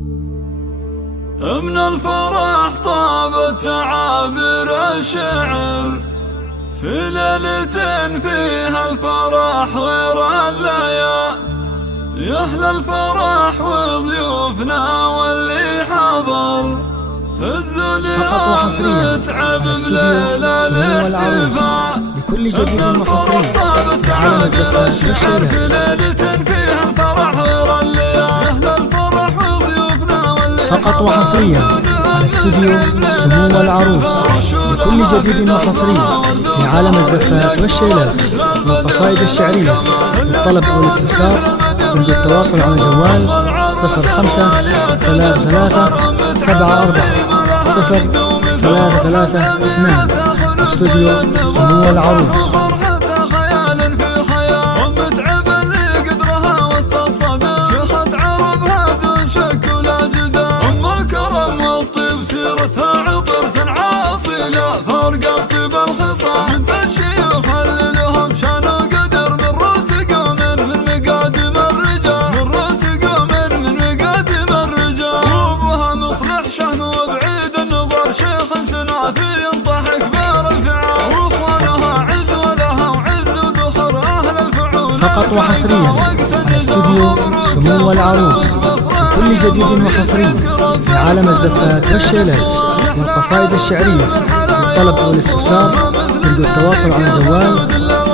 من الفرح طاب التعابير الشعر في ليلة فيها الفرح غير الليال. يا أهل الفرح وضيوفنا واللي حضر فزوا فقط وحصريا على استوديو سمو والعروس لكل جديد وحصري في عالم الزفات والشيلات. فقط وحصريا على استوديو سمو والعروس لكل جديد وحصري في عالم الزفات والشيلات والقصائد الشعرية. للطلب أو الاستفسار يرجى التواصل على الجوال 0533740332 استوديو سمو والعروس. سيرتها عطر سنعة أصيلة فرقت بالخصام من الشيوخ اللي لهم شان وقدر من رؤوس قوم من مقادم الرجال من رؤوس قوم من مقادم الرجال. وابوها مصلح شهن وبعيد النظر شيخ سنافي ينطح كبار الفعال واخوانها عز ولها وعز ودخر أهل الفعول. فقط وحصريا على استوديو سمو والعروس لكل جديد وحصري في عالم الزفات والشيلات والقصائد الشعرية. للطلب أو الاستفسار يرجى التواصل على الجوال 0533740332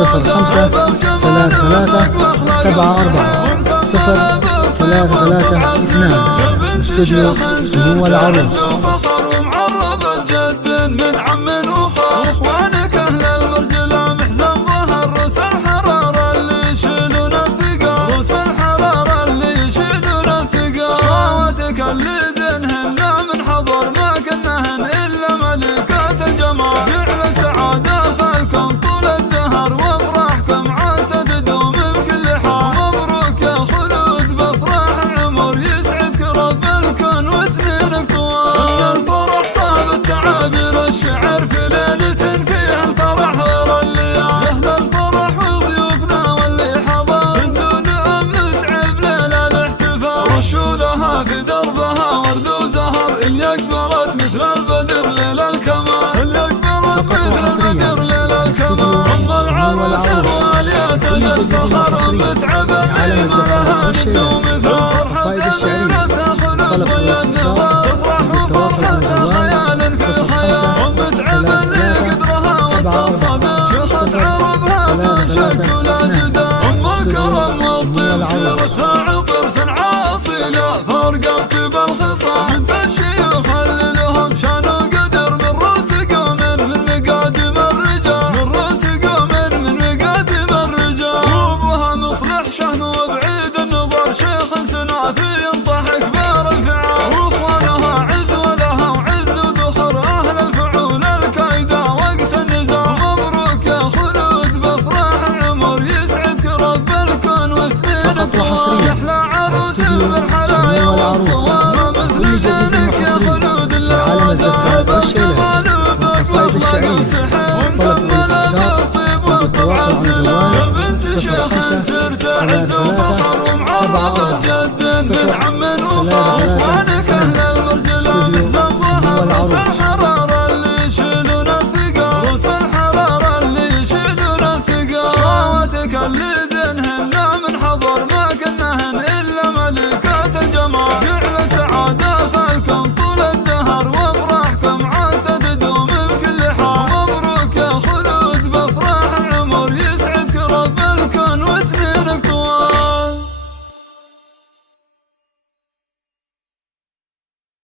استوديو سمو والعروس. من عم وخال اخوانك اهل المرجله محزن ظهر رؤوس الحراره اللي يشيلون الثقال رؤوس الحراره اللي يشيلون الثقال. خواتك اللي زينهن من حضر ما كنهن الا ملكات الجمال. جعل السعاده فالكم طول الدهر وافراحكم عاسى تدوم بكل حال. مبروك يا خلود بافراح العمر يسعدك رب الكون وسنينك طوال. الفرح طاب التعابير الشعر في ليلة فيها الفرح غير الليال. أهل الفرح وضيوفنا واللي حضر فزوا نعم تعب ليلة الاحتفال. رشوا لها في دربها ورد وزهر اللي أقبلت مثل البدر ليلة الكمال. اللي أقبلت مثل البدر ليلة الكمال. رب العروس الواليات الفخر متعب عالم الزفات والشيلات والقصائد الشعرية. طلب أو الاستفسار بالتواصل على الجوال 0533740332 فرقت بالخصام من الشيوخ اللي لهم شان وقدر من رؤوس قوم من مقادم الرجال من رؤوس قوم من مقادم الرجال. وابوها مصلح شهن وبعيد النظر شيخ سنافي ينطح كبار الفعال. واخوانها عز ولها وعز ودخر اهل الفعول الكايده وقت النزال. مبروك يا خلود بافراح العمر يسعدك رب الكون وسنينك. فقط وحصريا على استوديو سمو والعروس كل جديد وحصري في عالم الزفات والشيلات والقصائد الشعرية. طلب أو الاستفسار يرجى التواصل على الجوال 0533740332 استوديو سمو والعروس.